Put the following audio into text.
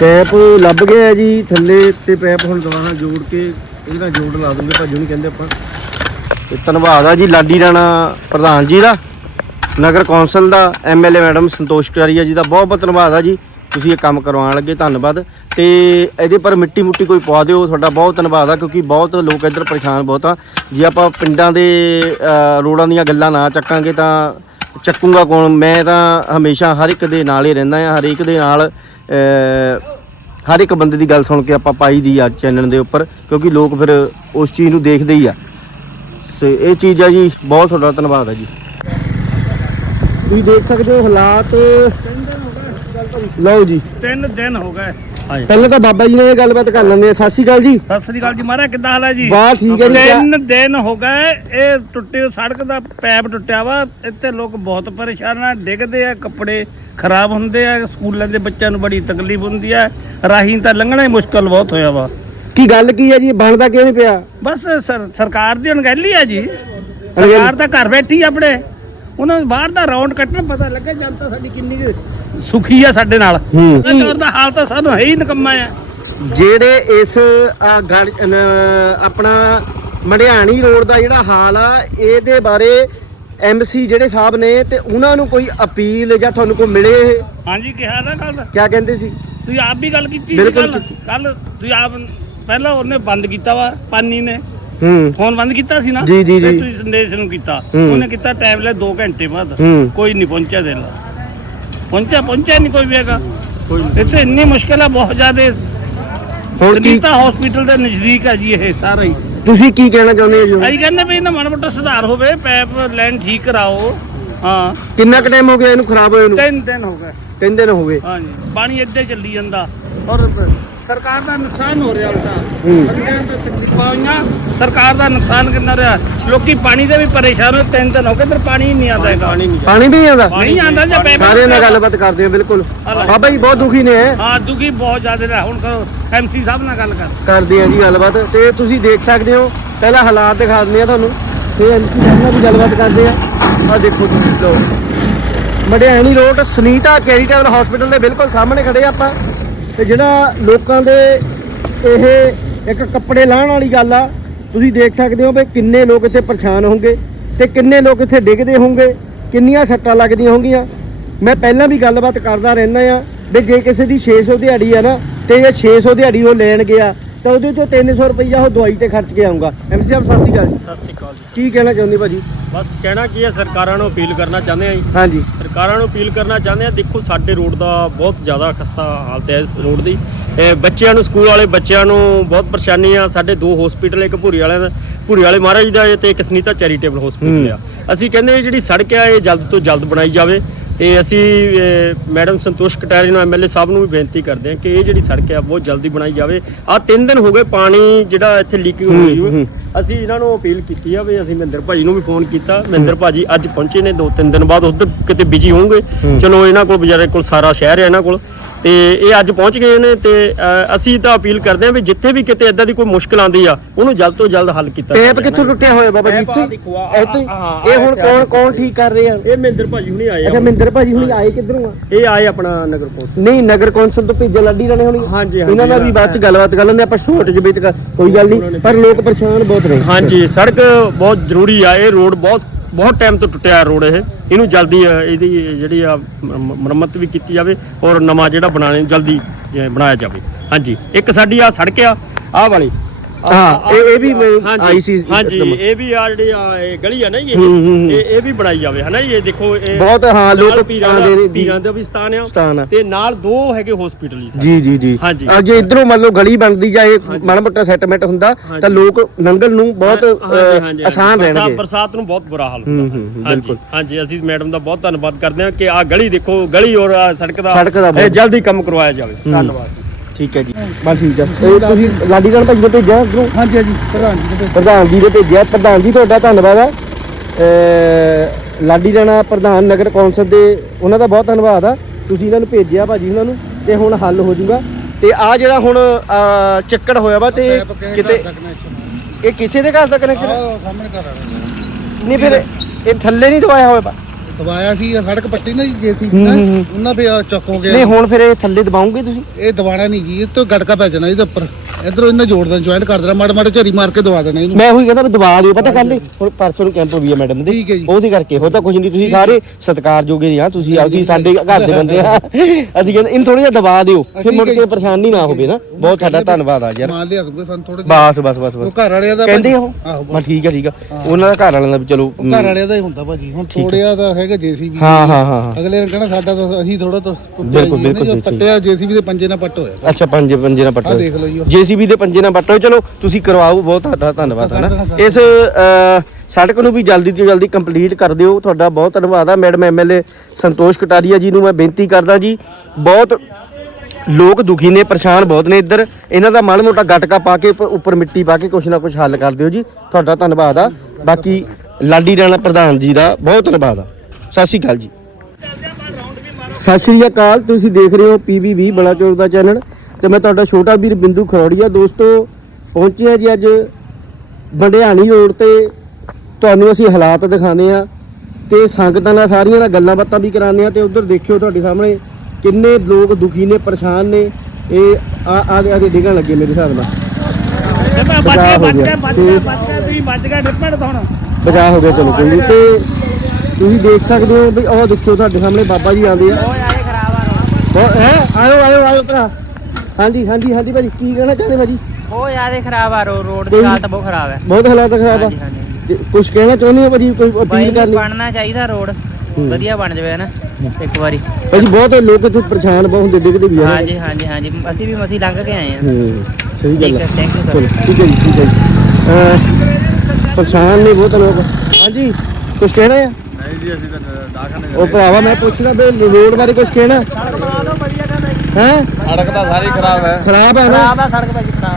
ਪੈਪ ਲੱਭ ਗਿਆ ਹੈ ਜੀ, ਥੱਲੇ ਤੇ ਪੈਪ ਹੁਣ ਦੁਬਾਰਾ ਜੋੜ ਕੇ ਇਹਦਾ ਜੋੜ ਲਾ ਦੂੰਗੇ ਭਾਜੂ ਨੂੰ ਕਹਿੰਦੇ ਆਪਾਂ। ਤੇ ਧੰਨਵਾਦ ਆ ਜੀ, ਲਾਡੀ ਰਾਣਾ ਪ੍ਰਧਾਨ ਜੀ ਦਾ, ਨਗਰ ਕੌਂਸਲ ਦਾ ਐਮਐਲਏ ਮੈਡਮ ਸੰਤੋਸ਼ ਕਰਾਰੀਆ ਜੀ ਦਾ, ਬਹੁਤ ਬਹੁਤ ਧੰਨਵਾਦ ਆ ਜੀ, ਤੁਸੀਂ ਇਹ ਕੰਮ ਕਰਵਾਉਣ ਲੱਗੇ, ਧੰਨਵਾਦ। ਤੇ ਇਹਦੇ ਪਰ ਮਿੱਟੀ ਮੁੱਟੀ ਕੋਈ ਪਵਾ ਦਿਓ, ਤੁਹਾਡਾ ਬਹੁਤ ਧੰਨਵਾਦ ਆ, ਕਿਉਂਕਿ ਬਹੁਤ ਲੋਕ ਇੱਧਰ ਪਰੇਸ਼ਾਨ ਬਹੁਤ ਆ। ਜੇ ਆਪਾਂ ਪਿੰਡਾਂ ਦੇ ਰੋਡਾਂ ਦੀਆਂ ਗੱਲਾਂ ਨਾ ਚੱਕਾਂਗੇ ਤਾਂ ਚੱਕੂਗਾ ਕੌਣ? ਮੈਂ ਤਾਂ ਹਮੇਸ਼ਾ ਹਰ ਇੱਕ ਦੇ ਨਾਲ ਹੀ ਰਹਿੰਦਾ ਆ ਹਰੇਕ ਦੇ ਨਾਲ ਹਰ ਇੱਕ ਬੰਦੇ ਦੀ ਗੱਲ ਸੁਣ ਕੇ ਆਪਾਂ ਪਾਈ ਦੀ ਆ ਚੈਨਲ ਦੇ ਉੱਪਰ, ਕਿਉਂਕਿ ਲੋਕ ਫਿਰ ਉਸ ਚੀਜ਼ ਨੂੰ ਦੇਖਦੇ ਹੀ ਆ। ਸੋ ਇਹ ਚੀਜ਼ ਆ ਜੀ, ਬਹੁਤ ਤੁਹਾਡਾ ਧੰਨਵਾਦ ਆ ਜੀ। ਤੁਸੀਂ ਦੇਖ ਸਕਦੇ ਹੋ ਹਾਲਾਤ। ਲਓ ਜੀ। ਤਿੰਨ ਦਿਨ ਹੋ ਗਏ। ਪਹਿਲਾਂ ਤਾਂ ਬਾਬਾ ਜੀ ਨਾਲ ਇਹ ਗੱਲਬਾਤ ਕਰ ਲੈਂਦੇ ਆ ਸਤਿ ਸ਼੍ਰੀ ਅਕਾਲ ਜੀ। ਸਤਿ ਸ੍ਰੀ ਅਕਾਲ ਜੀ ਮਹਾਰਾਜ ਕਿੱਦਾਂ ਹਾਲ ਹੈ ਜੀ? ਵਾਹ ਠੀਕ ਹੈ ਜੀ। ਤਿੰਨ ਦਿਨ ਹੋ ਗਏ ਇਹ ਟੁੱਟੇ ਸੜਕ ਦਾ ਪੈਪ ਟੁੱਟਿਆ ਵਾ ਇੱਥੇ ਲੋਕ ਬਹੁਤ ਪਰੇਸ਼ਾਨ ਆ ਡਿੱਗਦੇ ਆ ਕੱਪੜੇ ਖਰਾਬ ਹੁੰਦੇ ਆ ਸਕੂਲਾਂ ਦੇ ਬੱਚਿਆਂ ਨੂੰ ਬੜੀ ਤਕਲੀਫ ਹੁੰਦੀ ਆ ਰਾਹੀਂ ਤਾਂ ਲੰਘਣਾ ਹੀ ਮੁਸ਼ਕਲ ਬਹੁਤ ਹੋਇਆ ਵਾ। ਕੀ ਗੱਲ ਕੀ ਹੈ ਜੀ? ਬਣਦਾ ਕਿਉਂ ਨਹੀਂ ਪਿਆ? ਬਸ ਸਰ- ਸਰਕਾਰ ਦੀ ਅਣਗਹਿਲੀ ਆ ਜੀ। ਸਰਕਾਰ ਤਾਂ ਘਰ ਬੈਠੀ ਆ ਆਪਣੇ। ਉਹਨਾਂ ਨੂੰ ਬਾਹਰ ਦਾ ਰੌਂਡ ਕੱਟਣ ਪਤਾ ਲੱਗੇ ਜਨਤਾ ਸਾਡੀ ਕਿੰਨੀ ਕੁ ਸੁਖੀ ਆ ਸਾਡੇ ਨਾਲ। ਹੂੰ। ਇਹ ਤੌਰ ਦਾ ਹਾਲ ਤਾਂ ਸਾਨੂੰ ਹੈ ਹੀ ਨਕਮਾ ਆ। ਜਿਹੜੇ ਇਸ ਆ, ਗੜ ਅਨ, ਆਪਣਾ ਮੜਿਆਣੀ ਰੋਡ ਦਾ ਜਿਹੜਾ ਹਾਲ ਆ ਇਹਦੇ ਬਾਰੇ ਐਮਸੀ ਜਿਹੜੇ ਸਾਹਿਬ ਨੇ ਤੇ ਉਹਨਾਂ ਨੂੰ ਕੋਈ ਅਪੀਲ ਜਾਂ ਤੁਹਾਨੂੰ ਕੋਈ ਮਿਲੇ ਇਹ? ਹਾਂਜੀ ਕਿਹਾ ਨਾ ਕੱਲ ਕਿਆ ਕਹਿੰਦੇ ਸੀ? ਤੁਸੀਂ ਆਪ ਵੀ ਗੱਲ ਕੀਤੀ ਬਿਲਕੁਲ ਕੱਲ ਕੀਤੀ। ਕੱਲ ਤੁਸੀਂ ਆਪ ਪਹਿਲਾਂ ਉਹਨੇ ਬੰਦ ਕੀਤਾ ਵਾ ਪਾਨੀ ਨੇ। ਹੂੰ। ਫੋਨ ਬੰਦ ਕੀਤਾ ਸੀ ਨਾ? ਜੀ, ਜੀ, ਫਿਰ ਜੀ। ਤੁਸੀਂ ਸੰਦੇਸ਼ ਨੂੰ ਕੀਤਾ। ਹੂੰ। ਉਹਨੇ ਕੀਤਾ ਟਾਈਮ ਲੈ 2 ਘੰਟੇ ਬਾਅਦ। ਹੂੰ। ਕੋਈ ਨਹੀਂ ਪਹੁੰਚਿਆ ਦੇ ਲਾ ਪਹੁੰਚਿਆ ਪਹੁੰਚਿਆ ਨਹੀਂ ਕੋਈ ਵੀ ਹੈਗਾ। ਇੱਥੇ ਇੰਨੀ ਮੁਸ਼ਕਲ ਆ ਬਹੁਤ ਜ਼ਿਆਦਾ। ਹੁਣ ਕੀ? ਸੁਨੀਤਾ ਹਸਪੀਟਲ ਦੇ ਨਜ਼ਦੀਕ ਹੈ ਜੀ ਇਹ ਸਾਰਾ ਹੀ। ਤੁਸੀਂ ਕੀ ਕਹਿਣਾ ਚਾਹੁੰਦੇ ਹੋ ਜੀ? ਹੁਣ? ਅਸੀਂ ਕਹਿੰਦੇ ਵੀ ਇਹਨਾਂ ਮਾੜਾ ਮੋਟਾ ਸੁਧਾਰ ਹੋਵੇ ਪੈਪ ਲਾਈਨ ਠੀਕ ਕਰਾਓ। ਹਾਂ। ਕਿੰਨਾ ਕੁ ਟਾਈਮ ਹੋ ਗਿਆ ਇਹਨੂੰ ਖਰਾਬ ਹੋਏ ਨੂੰ? ਤਿੰਨ ਦਿਨ ਹੋ ਗਏ। ਤਿੰਨ ਦਿਨ ਹੋ ਗਏ। ਹਾਂਜੀ। ਪਾਣੀ ਇੱਦਾਂ ਚੱਲੀ ਜਾਂਦਾ। ਔਰ ਸਰਕਾਰ ਦਾ ਨੁਕਸਾਨ ਹੋ ਰਿਹਾ ਉਲਟਾ। ਤੋਂ ਸਰਕਾਰ ਦਾ ਨੁਕਸਾਨ ਕਿੰਨਾ ਰਿਹਾ? ਲੋਕੀ ਪਾਣੀ ਦੇ ਵੀ ਪਰੇਸ਼ਾਨ ਹੋ ਤਿੰਨ ਦਿਨ ਹੋ ਗਏ ਇੱਧਰ ਪਾਣੀ ਹੀ ਨਹੀਂ ਆਉਂਦਾ ਹੈਗਾ। ਪਾਣੀ ਵੀ ਨਹੀਂ ਆਉਂਦਾ? ਨਹੀਂ ਆਉਂਦਾ ਜੇ ਪੈਪ ਸਾਰਿਆਂ ਨਾਲ ਗੱਲਬਾਤ ਕਰਦੇ ਆ ਬਿਲਕੁਲ। ਬਾਬਾ ਜੀ ਬਹੁਤ ਦੁਖੀ ਨੇ। ਹਾਂ ਦੁਖੀ ਬਹੁਤ ਜ਼ਿਆਦਾ ਰਿਹਾ ਹੁਣ ਕਰੋ ਐਮਸੀ ਸਾਹਿਬ ਨਾਲ ਗੱਲ ਕਰ। ਕਰਦੇ ਆ ਜੀ ਗੱਲਬਾਤ। ਤੇ ਤੁਸੀਂ ਦੇਖ ਸਕਦੇ ਹੋ ਪਹਿਲਾਂ ਹਾਲਾਤ ਦਿਖਾ ਦਿੰਦੇ ਆ ਤੁਹਾਨੂੰ। ਤੇ ਐਮਸੀ ਸਾਹਿਬ ਨਾਲ ਵੀ ਗੱਲਬਾਤ ਕਰਦੇ ਆ ਆ ਦੇਖੋ ਤੁਸੀਂ ਲੋ Madiani road Sunita charitable hospital ਦੇ ਬਿਲਕੁਲ ਸਾਹਮਣੇ ਖੜੇ ਆਪਾਂ। ਤੇ ਜਿਹੜਾ ਲੋਕਾਂ ਦੇ ਇਹ ਇੱਕ ਕੱਪੜੇ ਲਾਹਣ ਵਾਲੀ ਗੱਲ ਆ, ਤੁਸੀਂ ਦੇਖ ਸਕਦੇ ਹੋ ਵੀ ਕਿੰਨੇ ਲੋਕ ਇੱਥੇ ਪਰੇਸ਼ਾਨ ਹੋਣਗੇ ਤੇ ਕਿੰਨੇ ਲੋਕ ਇੱਥੇ ਡਿੱਗਦੇ ਹੋਣਗੇ, ਕਿੰਨੀਆਂ ਸੱਟਾਂ ਲੱਗਦੀਆਂ ਹੋਣਗੀਆਂ। ਮੈਂ ਪਹਿਲਾਂ ਵੀ ਗੱਲਬਾਤ ਕਰਦਾ ਰਹਿੰਦਾ ਆ ਵੀ ਜੇ ਕਿਸੇ ਦੀ 600 ਦਿਹਾੜੀ ਆ ਨਾ, ਤੇ ਇਹ 600 ਦਿਹਾੜੀ ਉਹ ਲੈਣ ਗਿਆ ਤਾਂ ਉਹਦੇ ਚੋਂ 300 ਰੁਪਈਆ ਉਹ ਦਵਾਈ ਤੇ ਖਰਚ ਕੇ ਆਊਗਾ। ਐਮਸੀ ਸਾਹਿਬ ਸਤਿ ਸ਼੍ਰੀ ਅਕਾਲ ਜੀ। ਸਤਿ ਸ਼੍ਰੀ ਅਕਾਲ ਜੀ ਕੀ ਕਹਿਣਾ ਚਾਹੁੰਦੇ ਭਾਜੀ? ਬਸ ਕਹਿਣਾ ਕੀ ਹੈ ਸਰਕਾਰਾਂ ਨੂੰ ਅਪੀਲ ਕਰਨਾ ਚਾਹੁੰਦੇ ਆ ਜੀ। ਹਾਂਜੀ। ਸਰਕਾਰਾਂ ਨੂੰ ਅਪੀਲ ਕਰਨਾ ਚਾਹੁੰਦੇ ਆ ਦੇਖੋ ਸਾਡੇ ਰੋਡ ਦਾ ਬਹੁਤ ਜ਼ਿਆਦਾ ਖਸਤਾ ਹਾਲਤ ਹੈ ਇਸ ਰੋਡ ਦੀ। ਇਹ ਬੱਚਿਆਂ ਨੂੰ ਸਕੂਲ ਵਾਲੇ ਬੱਚਿਆਂ ਨੂੰ ਬਹੁਤ ਪਰੇਸ਼ਾਨੀ ਆ। ਸਾਡੇ ਦੋ ਹਸਪੀਟਲ ਇੱਕ ਭੂਰੀ ਵਾਲਿਆਂ ਦਾ ਭੂਰੀ ਵਾਲੇ ਮਹਾਰਾਜ ਦਾ ਤੇ ਇੱਕ ਸਨੀਤਾ ਚੈਰੀਟੇਬਲ ਹਸਪੀਟਲ ਆ। ਅਸੀਂ ਕਹਿੰਦੇ ਜਿਹੜੀ ਸੜਕ ਆ ਇਹ ਜਲਦ ਤੋਂ ਜਲਦ ਬਣਾਈ ਜਾਵੇ। ਤੇ ਅਸੀਂ ਮੈਡਮ ਸੰਤੋਸ਼ ਕਟਾਰੀ ਨੂੰ ਐਮਐਲਏ ਸਾਹਿਬ ਨੂੰ ਵੀ ਬੇਨਤੀ ਕਰਦੇ ਹਾਂ ਕਿ ਇਹ ਜਿਹੜੀ ਸੜਕ ਆ ਬਹੁਤ ਜਲਦੀ ਬਣਾਈ ਜਾਵੇ। ਆ ਤਿੰਨ ਦਿਨ ਹੋ ਗਏ ਪਾਣੀ ਜਿਹੜਾ ਇੱਥੇ ਲੀਕਿੰਗ ਹੋ ਰਹੀ ਹੈ। ਅਸੀਂ ਇਹਨਾਂ ਨੂੰ ਅਪੀਲ ਕੀਤੀ ਆ ਵੀ ਅਸੀਂ ਮਹਿੰਦਰ ਭਾਜੀ ਨੂੰ ਵੀ ਫੋਨ ਕੀਤਾ। ਮਹਿੰਦਰ ਭਾਜੀ ਅੱਜ ਪਹੁੰਚੇ ਨੇ ਦੋ ਤਿੰਨ ਦਿਨ ਬਾਅਦ ਉੱਧਰ ਕਿਤੇ ਬਿਜ਼ੀ ਹੋਣਗੇ। ਚਲੋ ਇਹਨਾਂ ਕੋਲ ਵਿਚਾਰੇ ਕੋਲ ਸਾਰਾ ਸ਼ਹਿਰ ਹੈ ਇਹਨਾਂ ਕੋਲ। ਤੇ ਇਹ ਅੱਜ ਪਹੁੰਚ ਗਏ ਨੇ ਤੇ ਅ, ਅਸੀਂ ਤਾਂ ਅਪੀਲ ਕਰਦੇ ਹਾਂ ਵੀ ਜਿੱਥੇ ਵੀ ਕਿਤੇ ਇਦਾਂ ਦੀ ਕੋਈ ਮੁਸ਼ਕਲ ਆਉਂਦੀ ਆ ਉਹਨੂੰ ਜਲਦ ਤੋਂ ਜਲਦ ਹੱਲ ਕੀਤਾ ਪੈਪ ਜਾਵੇ। ਕਿੱਥੋਂ ਟੁੱਟਿਆ ਹੋਇਆ ਬਾਬਾ ਜੀ? ਇੱਥੇ ਹੀ? ਇਹ ਹੁਣ ਕੌਣ ਕੌਣ ਠੀਕ ਕਰ ਰਹੇ? ਆ ਇਹ ਮਹਿੰਦਰ ਭਾਜੀ ਹੁਣੀ ਆਏ ਅੱਛਾ ਆ ਮਿੰਦਰ ਭਾਜੀ ਹੁਣੀ ਆਏ ਕਿੱਧਰੋਂ ਆ? ਇਹ ਆਏ ਆਪਣਾ ਨਗਰ ਕੌਂਸਲ। ਨਹੀਂ ਨਗਰ ਕੌਂਸਲ ਤੋਂ ਭੇਜਿਆ ਲੱਡੀ ਰਾਣੇ ਹੋਣੀ। ਹਾਂਜੀ, ਹਾਂਜੀ। ਇਹਨਾਂ ਨਾਲ ਵੀ ਬਾਅਦ ਚ ਗੱਲਬਾਤ ਕਰ ਲੈਂਦੇ ਆਪਾਂ ਛੋਟ ਜਿਹੇ ਵਿੱਚ ਕੋਈ ਗੱਲ ਨਹੀਂ ਪਰ ਲੋਕ ਪਰੇਸ਼ਾਨ ਬਹੁਤ ਨੇ। ਹਾਂਜੀ ਸੜਕ ਬਹੁਤ ਜ਼ਰੂਰੀ ਆ ਇਹ ਰੋਡ ਬਹੁਤ ਬਹੁਤ ਟਾਈਮ ਤੋਂ ਟੁੱਟਿਆ ਰੋਡ ਇਹ। ਇਹਨੂੰ ਜਲਦੀ ਇਹਦੀ ਜਿਹੜੀ ਆ, ਮ- ਮੁਰੰਮਤ ਵੀ ਕੀਤੀ ਜਾਵੇ ਔਰ ਨਵਾਂ ਜਿਹੜਾ ਬਣਾਣੇ ਜਲਦੀ ਬਣਾਇਆ ਜਾਵੇ। ਹਾਂਜੀ, ਇੱਕ ਸਾਡੀ ਆ ਸੜਕ ਆ, ਆਹ ਵਾਲੀ। ਹਾਂ, ਆਹ- ਇਹ- ਇਹ ਵੀ ਮੈਂ ਹਾਂਜੀ, ਆਈ ਸੀ ਹਾਂਜੀ ਇੱਕਦਮ। ਇਹ ਵੀ ਆ ਜਿਹੜੀ ਆ ਇਹ ਗਲੀ ਆ ਨਾ ਜੀ ਹੂੰ, ਹੂੰ, ਹੂੰ। ਇਹ ਇਹ ਇਹ ਵੀ ਬਣਾਈ ਜਾਵੇ ਹਨਾ ਜੀ ਇਹ ਦੇਖੋ ਇਹ ਬਹੁਤ ਹਾਂ ਲੋਕ ਨਾਲ ਪੀਰਾਂ ਆਉਂਦੇ ਨੇ ਦਾ ਵੀ। ਪੀਰਾਂ ਦਾ ਵੀ ਸਥਾਨ ਆ ਸਥਾਨ ਆ। ਤੇ ਨਾਲ ਦੋ ਹੈਗੇ ਹਸਪੀਟਲ ਜੀ ਸਾਡੇ। ਜੀ ਜੀ ਜੀ ਹਾਂਜੀ। ਅੱਜ ਇਧਰੋਂ ਮੰਨ ਲਓ ਗਲੀ ਬਣਦੀ ਜਾਂ ਇਹ ਮਾੜਾ ਮੋਟਾ ਸੈਟਲਮੈਂਟ ਹੁੰਦਾ ਤਾਂ ਹਾਂਜੀ। ਲੋਕ ਲੰਘਣ ਨੂੰ ਬਹੁਤ ਹਾਂਜੀ, ਅ, ਹਾਂਜੀ, ਆਸਾਨ ਬਰਸਾਤ- ਰਹਿਣਗੇ ਬਰਸਾਤ ਨੂੰ ਬਹੁਤ ਬੁਰਾ ਹਾਲ ਹੁੰਦਾ ਹਾਂਜੀ, ਅਸੀਂ ਮੈਡਮ ਦਾ ਬਹੁਤ ਧੰਨਵਾਦ ਕਰਦੇ ਹਾਂ ਕਿ ਆ ਗਲੀ ਦੇਖੋ ਗਲੀ ਔਰ ਸੜਕ ਦਾ ਜਲਦੀ ਕੰਮ ਕਰਵਾਇਆ ਜਾਵੇ ਧੰਨਵਾਦ ਠੀਕ ਹੈ ਜੀ। ਬਸ ਠੀਕ ਹੈ। ਇਹ ਤੁਸੀਂ ਲਾਡੀ ਰਾਣ ਭਾਜੀ ਨੂੰ ਭੇਜਿਆ ਇੱਧਰੋਂ ਹਾਂਜੀ ਹਾਂਜੀ ਪ੍ਰਧਾਨ ਜੀ ਦੇ ਪ੍ਰਧਾਨ ਜੀ ਦੇ ਭੇਜਿਆ। ਪ੍ਰਧਾਨ ਜੀ ਤੁਹਾਡਾ ਧੰਨਵਾਦ ਅ, ਲਾਡੀ ਰਾਣਾ ਪ੍ਰਧਾਨ ਨਗਰ ਕੌਂਸਲ ਦੇ ਉਹਨਾਂ ਦਾ ਬਹੁਤ ਧੰਨਵਾਦ ਆ। ਤੁਸੀਂ ਇਹਨਾਂ ਨੂੰ ਭੇਜਿਆ ਭਾਜੀ ਉਹਨਾਂ ਨੂੰ ਤੇ ਹੁਣ ਹੱਲ ਹੋ ਜਾਊਗਾ। ਤੇ ਆ ਜਿਹੜਾ ਹੁਣ ਅ, ਚੱਕੜ ਹੋਇਆ ਵਾ ਤੇ ਕਿਤੇ ਇਹ ਕਿਸੇ ਦੇ ਘਰ ਦਾ ਕਨੈਕਸ਼ਨ ਸਾਹਮਣੇ ਘਰ ਆ। ਨਹੀਂ ਫਿਰ ਇਹ ਥੱਲੇ ਨਹੀਂ ਦਵਾਇਆ ਹੋਇਆ ਵਾ? ਦਵਾਇਆ ਸੀ ਇਹ ਸੜਕ ਪੱਟੀ ਨਾ ਜੀ ਹੂੰ, ਨਾ ਹੂੰ, ਹੂੰ। ਉਹਨਾਂ ਫੇ ਚੱਕ ਨਹੀਂ ਗਿਆ ਹੁਣ ਫਿਰ ਇਹ ਥੱਲੇ ਦਬਾਉਂਗੇ ਤੁਸੀਂ? ਇਹ ਦਵਾਣਾ ਨਹੀਂ ਜੀ ਇਹ ਤੋਂ ਗੜਕਾ ਪੈ ਜਾਣਾ ਇਹਦੇ ਉੱਪਰ। ਇਧਰੋਂ ਇਹਨਾਂ ਜੋੜ ਦੇਣਾ ਜੁਆਇੰਟ ਕਰ ਦੇਣਾ ਮਾੜੇ ਮਾੜੇ ਝਰੀ ਮਾਰ ਕੇ ਦਵਾ ਦੇਣਾ ਇਹਨੂੰ। ਮੈਂ ਉਹੀ ਕਹਿੰਦਾ ਵੀ ਦਬਾ ਦਿਓ ਪਤਾ ਕੱਲ ਹੁਣ ਪਰਸੋਂ ਨੂੰ ਕੈਂਪ ਵੀ ਆ ਮੈਡਮ ਦੇ। ਠੀਕ ਹੈ ਜੀ। ਉਹਦੇ ਕਰਕੇ ਹੋ ਤਾਂ ਕੁਝ ਨਹੀਂ ਤੁਸੀਂ ਸਾਰੇ ਸਤਿਕਾਰਯੋਗ ਹੀ ਆ ਤੁਸੀਂ ਅਸੀਂ ਸਾਡੇ ਘਰ ਦੇ ਬੰਦੇ ਆ। ਅਸੀਂ ਕਹਿੰਦੇ ਇਹਨੂੰ ਥੋੜਾ ਜਿਹਾ ਦਬਾ ਦਿਓ ਫਿਰ ਮੁੜ ਕੇ ਜੀ। ਪਰੇਸ਼ਾਨੀ ਨਾ ਹੋਵੇ ਨਾ। ਬਹੁਤ ਸਾਡਾ ਧੰਨਵਾਦ ਆ ਯਾਰ। ਮਾਲ ਲਿਆ ਦੂਗੇ ਸਾਨੂੰ ਥੋੜੇ ਬਸ ਬਸ ਬਸ ਉਹ ਬਸ। ਘਰ ਵਾਲਿਆਂ ਦਾ ਕਹਿੰਦੇ ਭਾਜੀ- ਉਹ? ਆਹੋ ਮੈਂ ਠੀਕ ਆ ਠੀਕ ਆ। ਉਹਨਾਂ ਦਾ ਘਰ ਵਾਲਿਆਂ ਦਾ ਵੀ ਚਲੋ ਘਰ ਵਾਲਿਆਂ ਦਾ ਹੀ ਹੁੰਦਾ ਭਾਜੀ। ਹੁਣ ਥੋੜਿਆ ਦਾ ਹੈਗਾ ਜੇਸੀਬੀ ਹਾਂ ਹਾਂ ਹਾਂ ਹਾਂ। ਅਗਲੇ ਨੇ ਕਹਿਣਾ ਸਾਡਾ ਤਾਂ ਅਸੀਂ ਥੋੜਾ ਤਾਂ ਬਿਲਕੁਲ, ਬਿਲਕੁਲ, ਸਹੀ, ਸਹੀ। ਪੱਟਿਆ ਜੇਸੀਬੀ ਦੇ ਪੰਜੇ ਨਾਲ ਪੱਟ ਹੋਇਆ। ਅੱਛਾ ਪੰਜੇ ਪੰਜੇ ਨਾਲ ਆ ਪੱਟੋ ਦੇਖ ਲਓ ਜੀ ਉਹ। ਜੀਸੀਬੀ ਦੇ ਪੰਜੇ ਨਾਲ ਪੱਟੋ ਚਲੋ ਤੁਸੀਂ ਕਰਵਾਓ ਬਹੁਤ ਤੁਹਾਡਾ ਧੰਨਵਾਦ ਹੈ ਨਾ ਇਸ ਸੜਕ ਨੂੰ ਵੀ ਜਲਦੀ ਤੋਂ ਜਲਦੀ ਕੰਪਲੀਟ ਕਰ ਦਿਓ। ਤੁਹਾਡਾ ਬਹੁਤ ਧੰਨਵਾਦ ਆ। ਮੈਡਮ ਐਮਐਲਏ ਸੰਤੋਸ਼ ਕਟਾਰੀਆ ਜੀ ਨੂੰ ਮੈਂ ਬੇਨਤੀ ਕਰਦਾ ਜੀ ਬਹੁਤ ਲੋਕ ਦੁਖੀ ਨੇ ਪਰੇਸ਼ਾਨ ਬਹੁਤ ਨੇ ਇੱਧਰ। ਇਹਨਾਂ ਦਾ ਮਾੜਾ ਮੋਟਾ ਗਟਕਾ ਪਾ ਕੇ ਉੱਪਰ- ਮਿੱਟੀ ਪਾ ਕੇ ਕੁਛ ਨਾ ਕੁਛ ਹੱਲ ਕਰ ਦਿਓ ਜੀ। ਤੁਹਾਡਾ ਧੰਨਵਾਦ ਆ। ਬਾਕੀ ਲਾਡੀ ਰਾਣਾ ਪ੍ਰਧਾਨ ਜੀ ਦਾ ਬਹੁਤ ਧੰਨਵਾਦ ਆ। ਸਤਿ ਸ਼੍ਰੀ ਅਕਾਲ ਜੀ। ਸਤਿ ਸ਼੍ਰੀ ਅਕਾਲ ਤੁਸੀਂ ਦੇਖ ਰਹੇ ਹੋ ਪੀਵੀ ਬਲਾਚੌਰ ਦਾ ਚੈਨਲ। ਤੇ ਮੈਂ ਤੁਹਾਡਾ ਛੋਟਾ ਵੀਰ ਬਿੰਦੂ ਖਰੋੜੀਆ ਦੋਸਤੋ ਪਹੁੰਚੇ ਆ ਜੀ ਅੱਜ ਬੰਡਿਆਣੀ ਰੋਡ ਤੇ। ਤੁਹਾਨੂੰ ਅਸੀਂ ਹਾਲਾਤ ਦਿਖਾਉਂਦੇ ਆ ਤੇ ਸੰਗਤਾਂ ਨਾਲ ਸਾਰੀਆਂ ਨਾਲ ਗੱਲਾਂ ਬਾਤਾਂ ਵੀ ਕਰਾਉਂਦੇ ਆ ਤੇ ਉਧਰ ਦੇਖਿਓ ਤੁਹਾਡੇ ਸਾਹਮਣੇ ਕਿੰਨੇ ਲੋਕ ਦੁਖੀ ਨੇ ਪਰੇਸ਼ਾਨ ਨੇ। ਇਹ ਆ ਆ ਆ ਡਿੱਗਣ ਲੱਗੇ ਮੇਰੇ ਹਿਸਾਬ ਨਾਲ। ਬੱਚ ਹੋ ਗਿਆ। ਬੱਚ ਹੋ ਚਲੋ ਕੋਈ ਨਹੀਂ ਤੇ ਤੁਸੀਂ ਦੇਖ ਸਕਦੇ ਹੋ ਵੀ ਉਹ ਦੇਖਿਓ ਤੁਹਾਡੇ ਸਾਹਮਣੇ ਬਾਬਾ ਜੀ ਆਉਂਦੇ ਆ। ਹੈ? ਆਇਓ ਆਇਓ ਆਇਓ ਭਰਾ। ਹਾਂਜੀ ਹਾਂਜੀ ਹਾਂਜੀ ਭਾਜੀ ਕੀ ਕਹਿਣਾ ਚਾਹੁੰਦੇ ਭਾਜੀ? ਉਹ ਯਾਰੇ ਖਰਾਬ ਆ ਰੋ- ਰੋਡ ਦੀ ਕੋਈ- ਹਾਲਤ ਬਹੁਤ ਖਰਾਬ ਹੈ ਬਹੁਤ ਹਾਲਾਤ ਖਰਾਬ ਆ। ਹਾਂਜੀ ਹਾਂਜੀ ਕੁਝ ਕਹਿਣਾ ਚਾਹੁੰਦੇ ਹੋ ਭਾਜੀ ਕੋਈ ਬਾਈ ਅਪੀਲ ਕਰਨੀ? ਬਣਨਾ ਚਾਹੀਦਾ ਰੋਡ। ਵਧੀਆ ਬਣ ਜਾਵੇ ਨਾ ਇੱਕ ਵਾਰੀ। ਭਾਜੀ ਬਹੁਤ ਲੋਕ ਇੱਥੇ ਪਰੇਸ਼ਾਨ ਬਹੁਤ ਹੁੰਦੇ ਡਿੱਗਦੇ ਵੀ ਆ। ਹਾਂਜੀ ਹਾਂਜੀ ਹਾਂਜੀ। ਅਸੀਂ ਵੀ ਮਸੀ ਲੰਘ ਕੇ ਆਏ ਹਾਂ ਹੂੰ ਸਹੀ ਗੱਲ ਠੀਕ ਹੈ ਹੈ ਥੈਂਕ ਯੂ ਚਲੋ ਸਰ ਠੀਕ ਹੈ ਜੀ ਠੀਕ ਹੈ ਜੀ। ਅਹ, ਪਰੇਸ਼ਾਨ ਨੇ ਬਹੁਤ ਲੋਕ। ਹਾਂਜੀ ਕੁਝ ਕਹਿਣਾ ਹੈ ਨਹੀਂ ਜੀ ਅਸੀਂ ਤਾਂ ਦਾਖਲ ਉਹ ਭਰਾਵਾ ਮੈਂ ਪੁੱਛਣਾ ਵੀ ਰੋਡ ਬਾਰੇ ਕੁਝ ਕਹਿਣਾ? ਹੈ? ਸੜਕ ਤਾਂ ਸਾਰੀ ਖਰਾਬ ਹੈ। ਖਰਾਬ ਹੈ ਨਾ? ਖਰਾਬ ਆ ਸੜਕ ਭਾਜੀ ਖਰਾਬ।